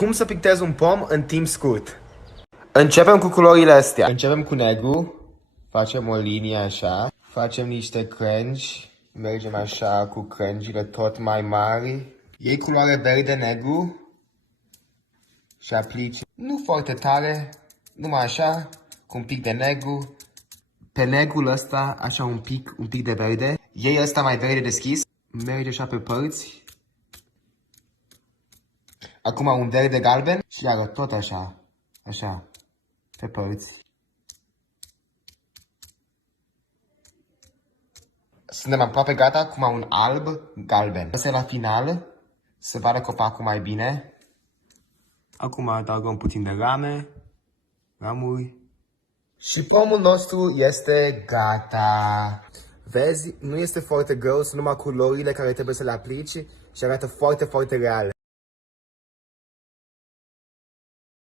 Cum să pictez un pom în timp scurt? Începem cu culorile astea. Începem cu negru. Facem o linie așa. Facem niște crengi. Mergem așa cu crengile tot mai mari. Iei culoare verde-negru. Și aplici nu foarte tare. Numai așa. Cu un pic de negru. Pe negrul ăsta, așa un pic de verde. Iei ăsta mai verde deschis. Merge așa pe părți. Acum un verde galben și iară tot așa, așa, pe părți. Suntem aproape gata, acum un alb galben. Asta e la final, să vadă copacul mai bine. Acum adăugăm puțin de ramuri. Și pomul nostru este gata. Vezi, nu este foarte greu, sunt numai culorile care trebuie să le aplici și arată foarte, foarte real.